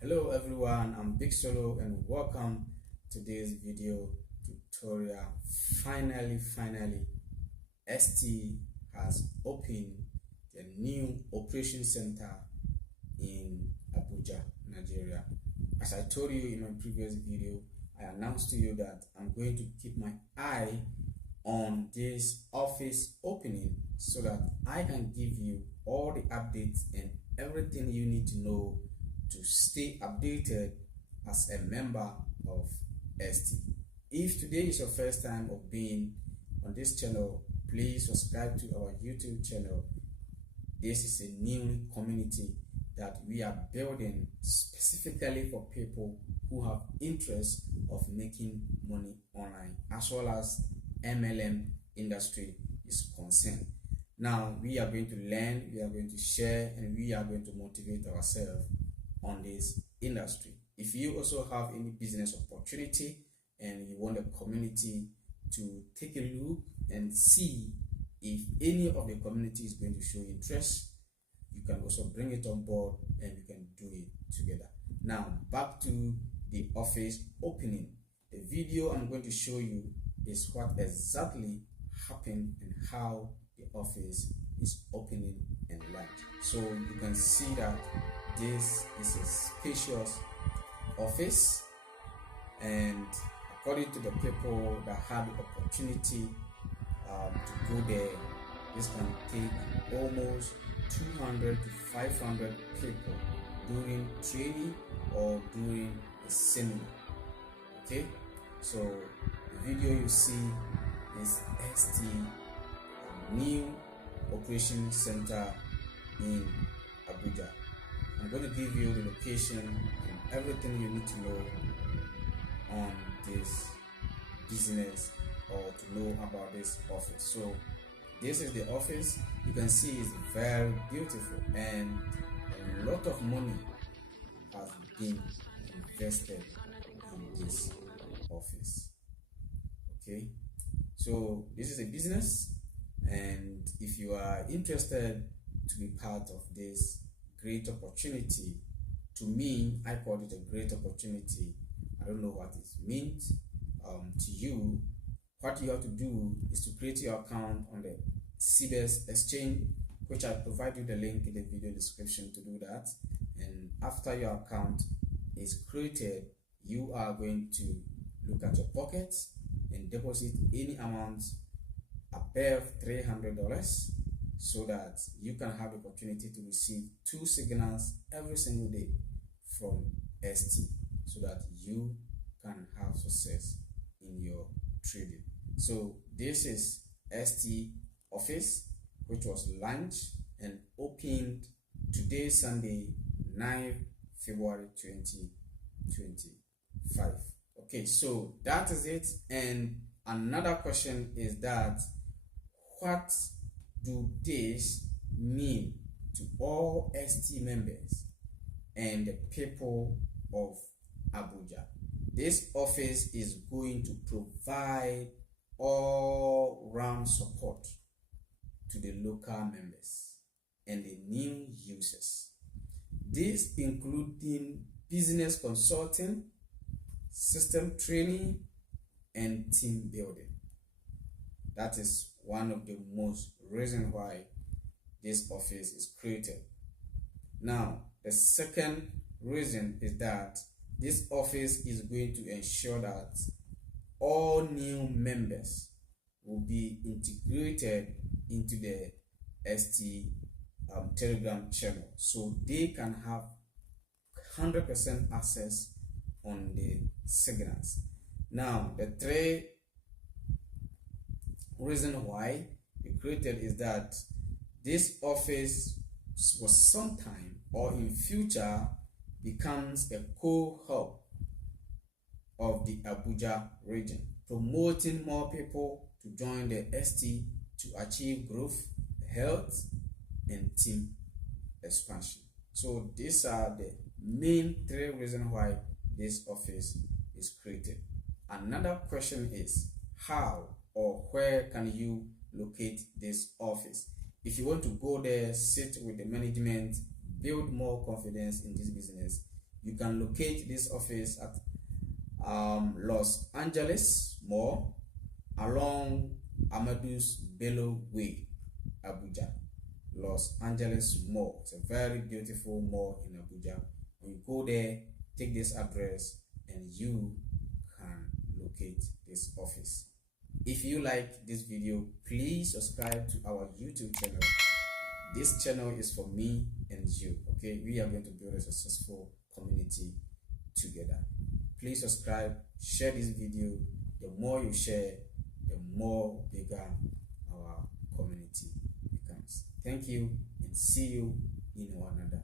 Hello everyone, I'm Big Solo and welcome to this video tutorial. Finally, ST has opened the new operation center in Abuja, Nigeria. As I told you in my previous video, I announced to you that I'm going to keep my eye on this office opening so that I can give you all the updates and everything you need to know to stay updated as a member of ST. If today is your first time of being on this channel, please subscribe to our YouTube channel. This is a new community that we are building specifically for people who have interest of making money online as well as MLM industry is concerned. Now we are going to learn, we are going to share, and we are going to motivate ourselves on this industry. If you also have any business opportunity and you want the community to take a look and see if any of the community is going to show interest, you can also bring it on board and we can do it together. Now back to the office opening. The video I'm going to show you is what exactly happened and how the office is opening and launched. So you can see that this is a spacious office, and according to the people that had the opportunity to go there, this can take almost 200 to 500 people during training or during a seminar. Okay, so the video you see is ST new operation center in Abuja. I'm going to give you the location and everything you need to know on this business or to know about this office. So this is the office. You can see it's very beautiful and a lot of money has been invested in this office. Okay, so this is a business, and if you are interested to be part of this great opportunity, to me, I call it a great opportunity. I don't know what it means to you. What you have to do is to create your account on the CBS exchange, which I provide you the link in the video description to do that. And after your account is created, you are going to look at your pockets and deposit any amount above $300 so that you can have the opportunity to receive 2 signals every single day from ST so that you can have success in your trading. So this is ST office, which was launched and opened today, Sunday, 9th February 2025. Okay, so that is it. And another question is that what do this mean to all ST members and the people of Abuja? This office is going to provide all-round support to the local members and the new users. This including business consulting, system training, and team building. That is one of the most reasons why this office is created. Now, the second reason is that this office is going to ensure that all new members will be integrated into the ST Telegram channel, so they can have 100% access on the signals. Now, the third reason why it created is that this office was sometime or in future becomes a co-hub of the Abuja region, promoting more people to join the ST to achieve growth, health, and team expansion. So these are the main 3 reasons why this office is created. Another question is how or where can you locate this office? If you want to go there, sit with the management, build more confidence in this business, You can locate this office at Los Angeles Mall along Amadu's Bello Way, Abuja. Los Angeles Mall. It's a very beautiful mall in Abuja. When you go there, take this address and you can locate this office. If you like this video, please subscribe to our YouTube channel. This channel is for me and you. Okay, we are going to build a successful community together. Please subscribe, share this video. The more you share, the more bigger our community becomes. Thank you and see you in another